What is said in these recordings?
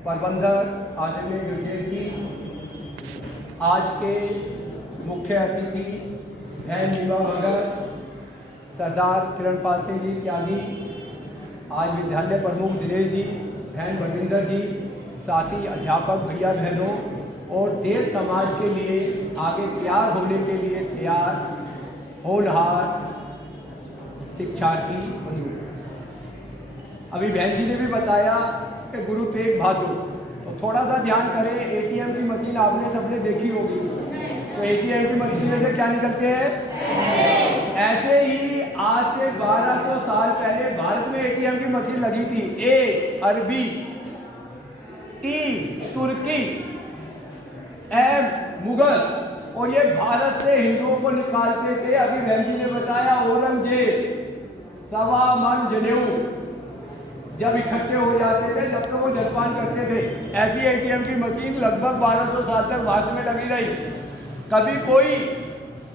प्रबंधक आदरणीय योगेश जी, आज के मुख्य अतिथि बहन नीमा भगत, सरदार किरणपाल सिंह जी त्यागी, आज विद्यालय प्रमुख दिनेश जी, बहन बलविंदर जी, साथी अध्यापक भैया बहनों और देश समाज के लिए आगे तैयार होने के लिए तैयार होनहार शिक्षार्थी बंधु। अभी बहन जी ने भी बताया कि गुरु तेग बहादुर, तो थोड़ा सा ध्यान करें। एटीएम की मशीन आपने सबने देखी होगी, तो एटीएम की मशीन में से क्या निकलते हैं? ऐसे ही आज से 1200 साल पहले भारत में एटीएम की मशीन लगी थी। ए अरबी, टी तुर्की, एम मुगल, और ये भारत से हिंदुओं को निकालते थे। अभी बहन जी ने बताया औरंगजेब सवा मन जनेऊ जब इकट्ठे हो जाते थे तब तो वो जलपान करते थे। ऐसी एटीएम की मशीन लगभग 1200 साल तक भारत में लगी रही। कभी कोई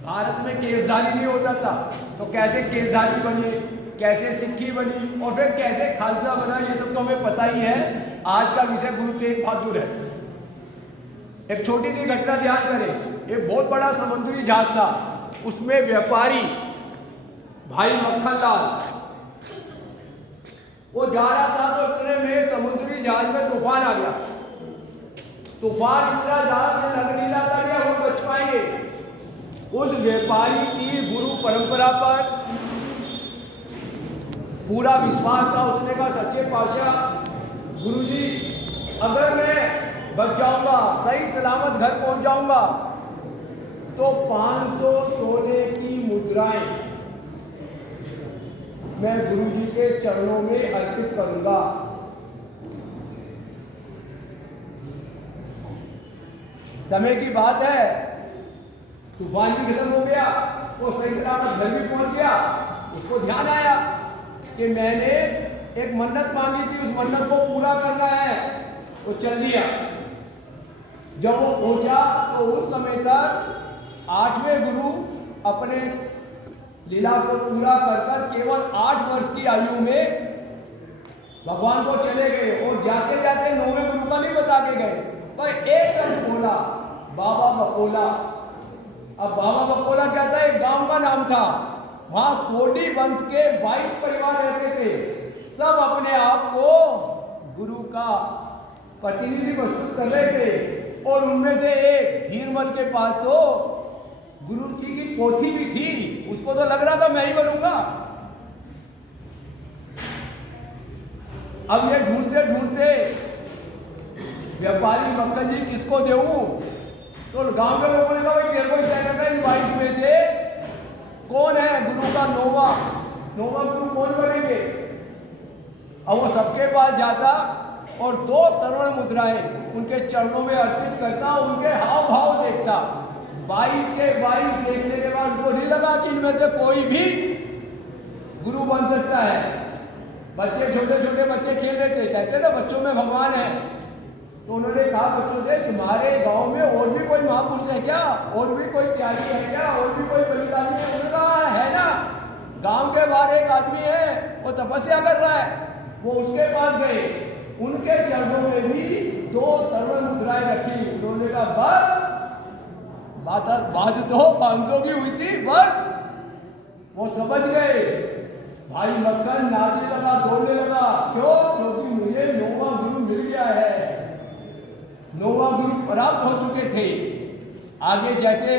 भारत में केसधारी नहीं होता था, तो कैसे केसधारी बने, कैसे सिक्की बनी और फिर कैसे खालसा बना, ये सब तो हमें पता ही है। आज का विषय गुरु तेग बहादुर है। एक छोटी सी घटना ध्यान करें। एक बहुत बड़ा समुद्री जहाज था, उसमें व्यापारी भाई मक्खन लाल वो जा रहा था, तो इतने में समुद्री जहाज में तूफान आ गया। तूफान इतना जहाज में लगनीला था कि हम बच पाएंगे। उस व्यापारी की गुरु परंपरा पर पूरा विश्वास था। उसने कहा, सच्चे पातशाह गुरुजी, अगर मैं बच जाऊंगा, सही सलामत घर पहुंच जाऊंगा, तो 500 सोने की मुद्राएं मैं गुरुजी के चरणों में अर्पित करूंगा। समय की बात है, तूफान भी खत्म हो गया, वो सही सलामत घर भी पहुंच गया। उसको ध्यान आया कि मैंने एक मन्नत मांगी थी, उस मन्नत को पूरा करना है। वो चल दिया। जब वो पहुंचा तो उस समय तक 8वें गुरु अपने लीला को पूरा कर केवल 8 वर्ष की आयु में भगवान को चले गए। और जाते जाते 9वें गुरु का नहीं बता के गए, पर एक शब्द बोला, बाबा बकोला। अब बाबा बकोला क्या था? एक गांव का नाम था। वहां सोडी वंश के 22 परिवार रहते थे। सब अपने आप को गुरु का प्रतिनिधि प्रस्तुत कर रहे थे। और उनमें से एक धीरमल के पास तो गुरु जी की पोथी भी थी। उसको तो लग रहा था मैं ही बनूंगा। अब ये ढूंढते ढूंढते व्यापारी मक्खन जी किसको देऊं, तो गांव के लोगों ने कहा, भाई तेरे को कहना था इन 22 में से कौन है गुरु का नौवा गुरु कौन बनेंगे? अब वो सबके पास जाता और 2 स्वर्ण मुद्राएं उनके चरणों में अर्पित करता, उनके हाव भाव देखता। 22 के 22 देखने के बाद वो नहीं लगा कि इनमें से कोई भी गुरु बन सकता है। बच्चे, छोटे छोटे बच्चे खेल रहे थे, कहते ना बच्चों में भगवान है। तो उन्होंने कहा बच्चों से, तुम्हारे गांव में और भी कोई महापुरुष है क्या? और भी कोई त्यागी है क्या? और भी कोई बलिदानी है? उन्होंने कहा है ना, गांव के बाहर एक आदमी है, वो तपस्या कर रहा है। वो उसके पास गए, उनके चरणों में भी 2 स्वर्ण मुद्राएं रखी। उन्होंने कहा बस बात तो 500 की हुई थी, बस। वो समझ गए। भाई मक्खन नाचने लगा, दौड़ने लगा। क्यों? क्योंकि मुझे 9वां गुरु मिल गया है। 9वां गुरु प्राप्त हो चुके थे। आगे जैसे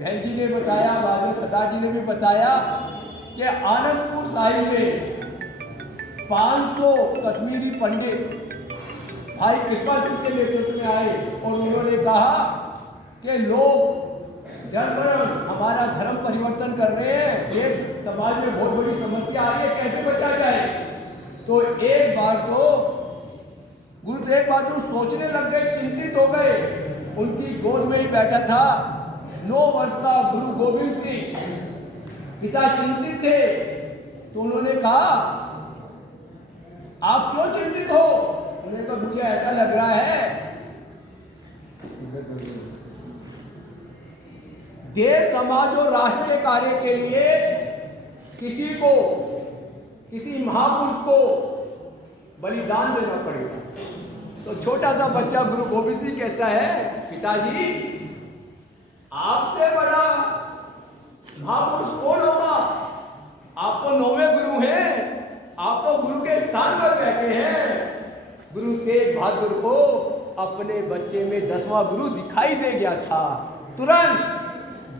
बहन जी ने बताया, बाद में सरदार जी ने भी बताया कि आनंदपुर साहिब में 500 कश्मीरी पंडित भाई कृपा सिंह के नेतृत्व में आए और उन्होंने कहा कि लोग हमारा धर्म परिवर्तन कर रहे हैं, एक समाज में बहुत बड़ी समस्या आ रही है, कैसे बचा जाए? तो एक बार तो गुरु तेग बहादुर सोचने लग गए, चिंतित हो गए। उनकी गोद में ही बैठा था 9 वर्ष का गुरु गोविंद सिंह। पिता चिंतित थे, तो उन्होंने कहा, आप क्यों चिंतित हो? उन्होंने कहा, मुझे ऐसा लग रहा है देश, समाज और राष्ट्र के कार्य के लिए किसी महापुरुष को बलिदान देना पड़ेगा। तो छोटा सा बच्चा गुरु गोविंद सिंह कहता है, पिताजी आपसे बड़ा महापुरुष कौन होगा? आप तो 9वें गुरु हैं, आप तो गुरु के स्थान पर बैठे हैं। गुरु तेग बहादुर को अपने बच्चे में 10वां गुरु दिखाई दे गया था। तुरंत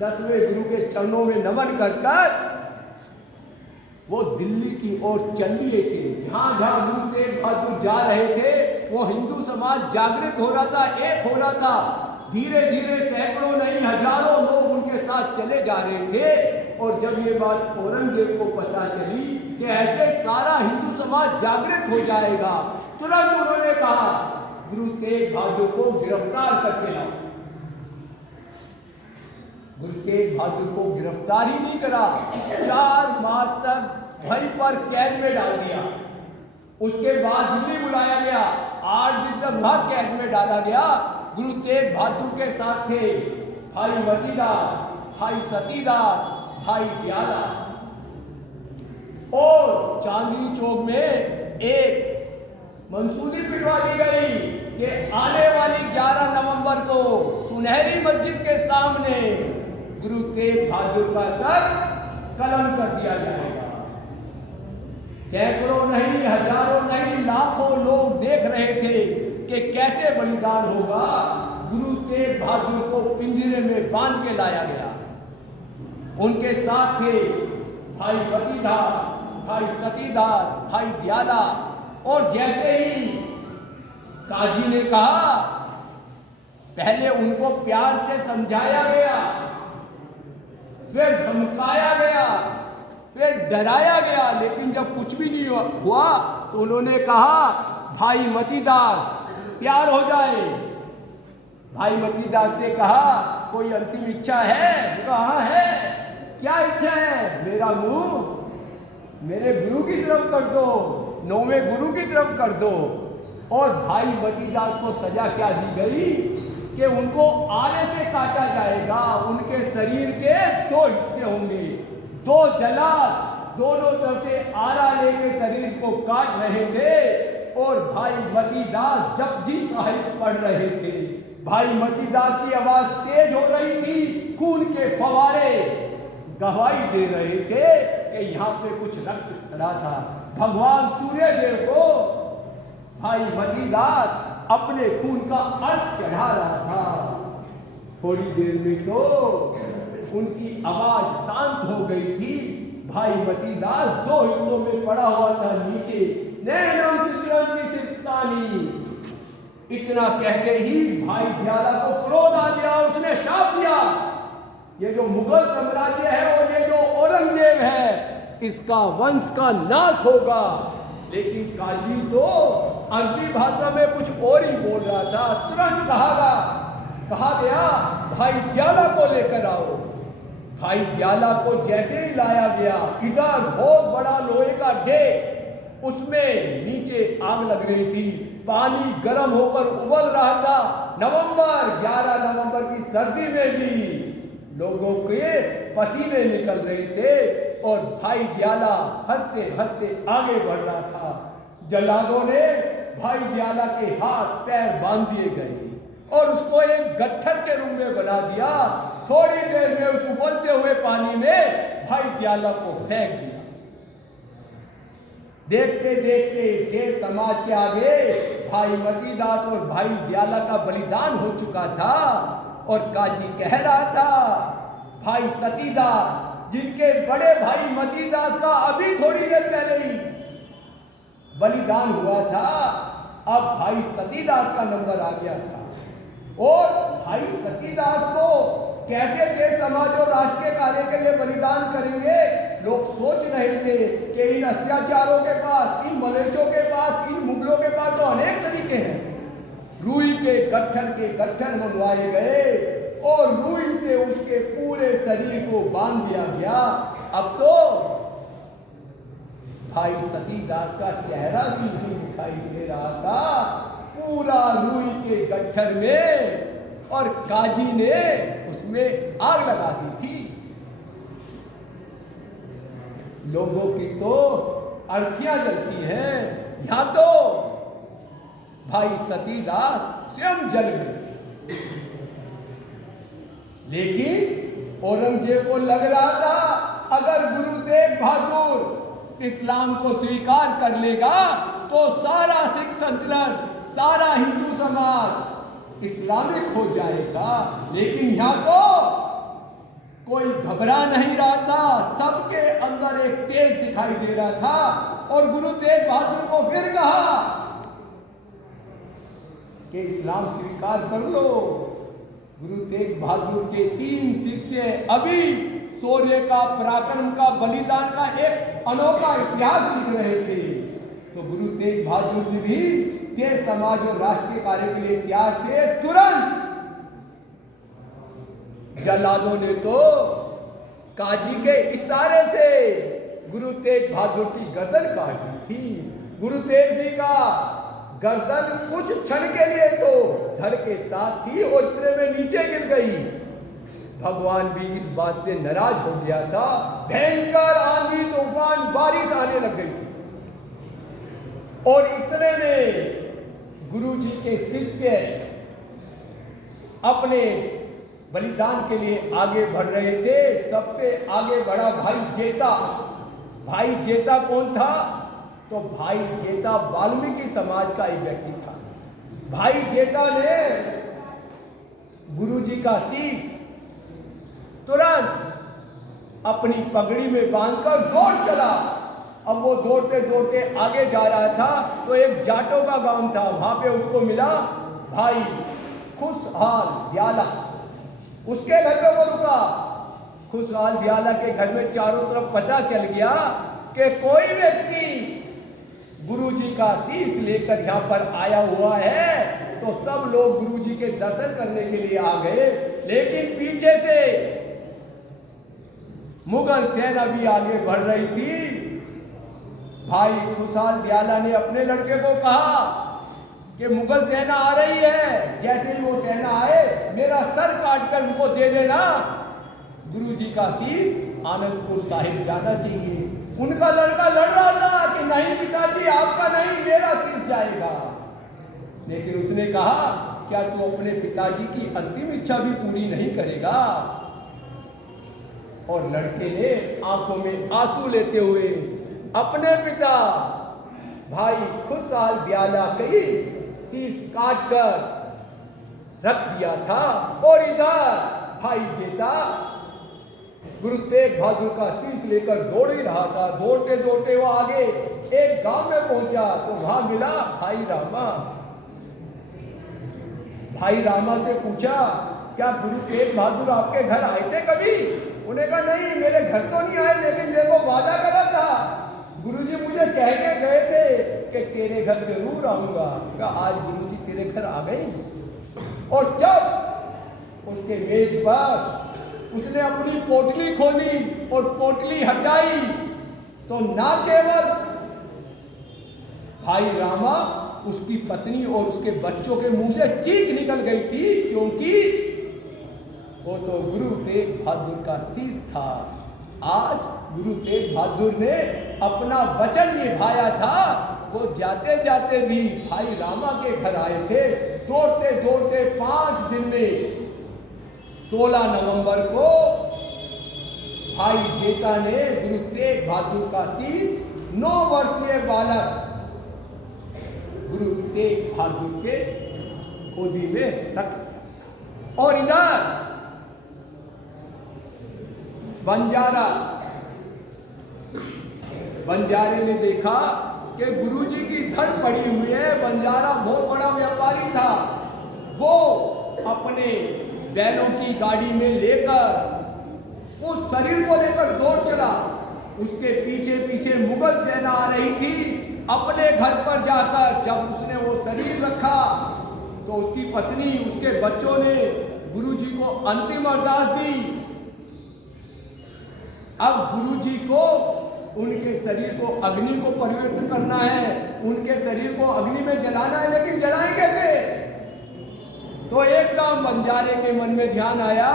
10वें गुरु के चरणों में नमन कर वो दिल्ली की ओर चल दिए थे। जहां जहां गुरु तेग बहादुर जा रहे थे वो हिंदू समाज जागृत हो रहा था, एक हो रहा था। धीरे धीरे सैकड़ों नहीं हजारों लोग उनके साथ चले जा रहे थे। और जब ये बात औरंगजेब को पता चली कि ऐसे सारा हिंदू समाज जागृत हो जाएगा, तुरंत उन्होंने कहा गुरु तेग बहादुर को गिरफ्तार करके लाओ। गुरु तेग बहादुर को गिरफ्तार ही नहीं करा, 4 मास तक वहीं पर कैद में डाल दिया। उसके बाद दिल्ली बुलाया गया, 8 दिन तक वहां कैद में डाला गया। गुरु तेग बहादुर के साथ थे भाई मतीदास, भाई सतीदास, भाई दयाला। और चांदनी चौक में एक मंसूरी पिटवा दी गई कि आने वाली 11 नवंबर को सुनहरी मस्जिद के सामने गुरु तेग बहादुर का सर कलम कर दिया जाएगा। सैकड़ों नहीं, हजारों नहीं, लाखों लोग देख रहे थे कि कैसे बलिदान होगा। गुरु तेग बहादुर को पिंजरे में बांध के लाया गया। उनके साथ थे भाई मतीदास, भाई सतीदास, भाई दयाला। और जैसे ही काजी ने कहा, पहले उनको प्यार से समझाया गया, फिर धमकाया गया, फिर डराया गया, लेकिन जब कुछ भी नहीं हुआ तो उन्होंने कहा भाई मतीदास प्यार हो जाए। भाई मतीदास से कहा कोई अंतिम इच्छा है? कहा है, क्या इच्छा है? मेरा मुंह मेरे गुरु की तरफ कर दो, 9वें गुरु की तरफ कर दो। और भाई मतीदास को सजा क्या दी गई कि उनको आरे से काटा जाएगा। उनके शरीर के 2 हिस्से होंगे, 2 जलाद दोनों तरफ से आरा लेके शरीर को काट रहे थे। और भाई मतीदास जपजी साहिब पढ़ रहे थे। भाई मतीदास की आवाज तेज हो रही थी, खून के फवारे गवाही दे रहे थे कि यहाँ पे कुछ रक्त खड़ा था। भगवान सूर्यदेव को भाई मतीदास अपने खून का अर्थ चढ़ा रहा था। थोड़ी देर में तो उनकी आवाज शांत हो गई थी। भाई मतीदास 2 हिस्सों में पड़ा हुआ था नीचे, नैनम चित्रम की सिद्धानी। इतना कहते ही भाई दयाला को क्रोध आ गया, उसने शाप दिया, ये जो मुगल साम्राज्य है और ये जो औरंगजेब है, इसका वंश का नाश होगा। लेकिन काजी तो अरबी भाषा में कुछ और ही बोल रहा था। तुरंत कहा गया भाई दयाला को लेकर आओ। भाई दयाला को जैसे ही लाया गया, इधर बहुत बड़ा लोहे का डेक, उसमें नीचे आग लग रही थी, पानी गर्म होकर उबल रहा था। 11 नवंबर की सर्दी में भी लोगों के पसीने निकल रहे थे। और भाई दयाला हंसते हंसते आगे बढ़ रहा था। जल्लादों ने भाई दयाला के हाथ पैर बांध दिए गए और उसको एक गट्ठर के रूप में बना दिया। थोड़ी देर में उस उबलते हुए पानी में भाई दयाला को फेंक दिया। देखते देखते देश समाज के आगे भाई मतीदास और भाई दयाला का बलिदान हो चुका था। और काजी कह रहा था भाई सतीदास, जिनके बड़े भाई मतीदास का अभी थोड़ी देर पहले ही बलिदान हुआ था, अब भाई सतीदास का नंबर आ गया था। और भाई सतीदास को कैसे देश समाज और राष्ट्र के कार्य के लिए बलिदान करेंगे, लोग सोच रहे थे कि इन अत्याचारों के पास, इन मलेच्छों के पास, इन मुगलों के पास तो अनेक तरीके हैं। रुई के गट्ठर मंगवाए गए और रुई से उसके पूरे शरीर को बांध दिया गया। अब तो भाई सतीदास का चेहरा भी नहीं दिखाई दे रहा था, पूरा रुई के गट्ठर में। और काजी ने उसमें आग लगा दी थी। लोगों की तो अर्थियां जलती हैं। यहां तो भाई सतीदास स्वयं जल गए। लेकिन औरंगजेब को लग रहा था अगर गुरु तेग बहादुर इस्लाम को स्वीकार कर लेगा तो सारा सिख संतलन, सारा हिंदू समाज इस्लामिक हो जाएगा। लेकिन यहां तो कोई घबरा नहीं रहा था, सबके अंदर एक तेज दिखाई दे रहा था। और गुरु तेग बहादुर को फिर कहा कि इस्लाम स्वीकार कर लो। गुरु तेग बहादुर के 3 शिष्य अभी शौर्य का, पराक्रम का, बलिदान का एक अनोखा इतिहास लिख रहे थे। तो गुरु तेग बहादुर जी भी देश, समाज और राष्ट्रीय कार्य के लिए तैयार थे। तुरंत जल्लादों ने तो काजी के इशारे से गुरु तेग बहादुर की गर्दन काट दी थी। गुरु तेग जी का गर्दन कुछ क्षण के लिए तो धड़ के साथ थी और इतने में नीचे गिर गई। भगवान भी इस बात से नाराज हो गया था। भयंकर आंधी तूफान बारिश आने लग गई थी और इतने में गुरु जी के शिष्य अपने बलिदान के लिए आगे बढ़ रहे थे। सबसे आगे बढ़ा भाई जेता। भाई जेता कौन था? तो भाई जेता वाल्मीकि समाज का एक व्यक्ति था। भाई जेता ने गुरु जी का शीश तुरंत अपनी पगड़ी में बांधकर दौड़ चला। अब वो दौड़ते दौड़ते आगे जा रहा था तो एक जाटों का गांव था, वहां पे उसको मिला भाई खुशहाल दियाला। उसके घर पे वो रुका। खुशहाल दियाला के घर में चारों तरफ पता चल गया कि कोई व्यक्ति गुरु जी का शीश लेकर यहाँ पर आया हुआ है। तो सब लोग गुरु जी के दर्शन करने के लिए आ गए। लेकिन पीछे से मुगल सेना भी आगे बढ़ रही थी। भाई खुशहाल दियाला ने अपने लड़के को कहा कि मुगल सेना आ रही है, जैसे ही वो सेना आए मेरा सर काट कर उनको दे देना। गुरु जी का शीश आनंदपुर साहिब जाना चाहिए। उनका लड़का लड़ रहा था कि नहीं पिताजी आपका नहीं, मेरा शीश जाएगा। लेकिन उसने कहा क्या तू अपने पिताजी की अंतिम इच्छा भी पूरी नहीं करेगा? और लड़के ने आंखों में आंसू लेते हुए अपने पिता भाई खुशहाल दियाला की शीश काट कर रख दिया था। और इधर भाई जेता गुरु तेग बहादुर का शीश लेकर दौड़ ही रहा था। दौड़ते दौड़ते वो आगे एक गांव में पहुंचा तो वहां मिला भाई रामा। भाई रामा से पूछा क्या गुरु तेग बहादुर आपके घर आए थे कभी? उन्हें कहा नहीं, मेरे घर तो नहीं आए, लेकिन मेरे को वादा करा था गुरुजी, मुझे कह के गए थे कि तेरे घर जरूर आऊंगा। कहा आज गुरुजी तेरे घर आ गए। और जब उसके मेज पर उसने अपनी पोटली खोली और पोटली हटाई तो ना केवल भाई रामा, उसकी पत्नी और उसके बच्चों के मुंह से चीख निकल गई थी, क्योंकि वो तो गुरु तेग बहादुर का शीश था। आज गुरु तेग बहादुर ने अपना वचन निभाया था। वो जाते जाते भी भाई रामा के घर आए थे। दौड़ते दौड़ते 5 दिन में 16 नवंबर को भाई जेता ने गुरु तेग बहादुर का शीश 9 वर्षीय बालक गुरु तेग बहादुर के गोदी में रख। और इधर बंजारे ने देखा कि गुरुजी की धड़ पड़ी हुई है। बंजारा बहुत बड़ा व्यापारी था। वो अपने बैलों की गाड़ी में लेकर उस शरीर को लेकर दौड़ चला। उसके पीछे पीछे मुगल सेना आ रही थी। अपने घर पर जाकर जब उसने वो शरीर रखा तो उसकी पत्नी, उसके बच्चों ने गुरुजी को अंतिम अरदास दी। अब गुरुजी को उनके शरीर को अग्नि को परिवर्तन करना है, उनके शरीर को अग्नि में जलाना है, लेकिन जलाएं कैसे? तो एकदम बंजारे के मन में ध्यान आया,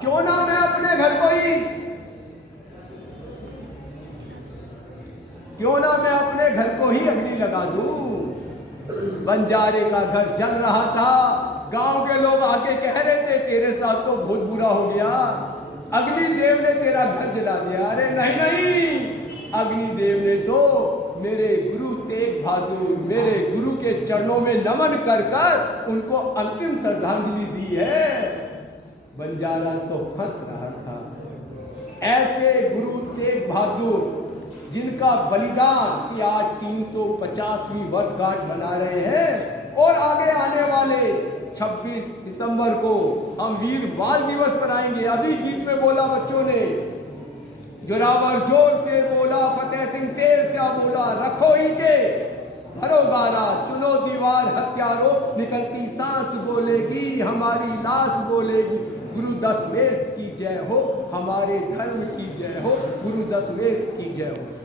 क्यों ना मैं अपने घर को ही, क्यों ना मैं अपने घर को ही अग्नि लगा दूं। बंजारे का घर जल रहा था। गांव के लोग आके कह रहे थे तेरे साथ तो बहुत बुरा हो गया, अग्निदेव ने तेरा घर जला दिया। अरे नहीं नहीं, अग्निदेव ने तो मेरे गुरु तेग बहादुर, मेरे गुरु के चरणों में नमन कर कर उनको अंतिम श्रद्धांजलि दी है। बंजारा तो फंस रहा था। ऐसे गुरु तेग बहादुर जिनका बलिदान की आज 350वीं वर्षगांठ मना रहे हैं, और आगे आने वाले 26 दिसंबर को हम वीर बाल दिवस मनाएंगे। अभी गीत में बोला बच्चों ने, जोरावर जोर से बोला, फतेह सिंह शेर से बोला, रखो ईंटे भरो गारा, चुनो दीवार हत्यारों, निकलती सांस बोलेगी हमारी लाश बोलेगी, गुरु दशमेश की जय हो, हमारे धर्म की जय हो, गुरु दशमेश की जय हो।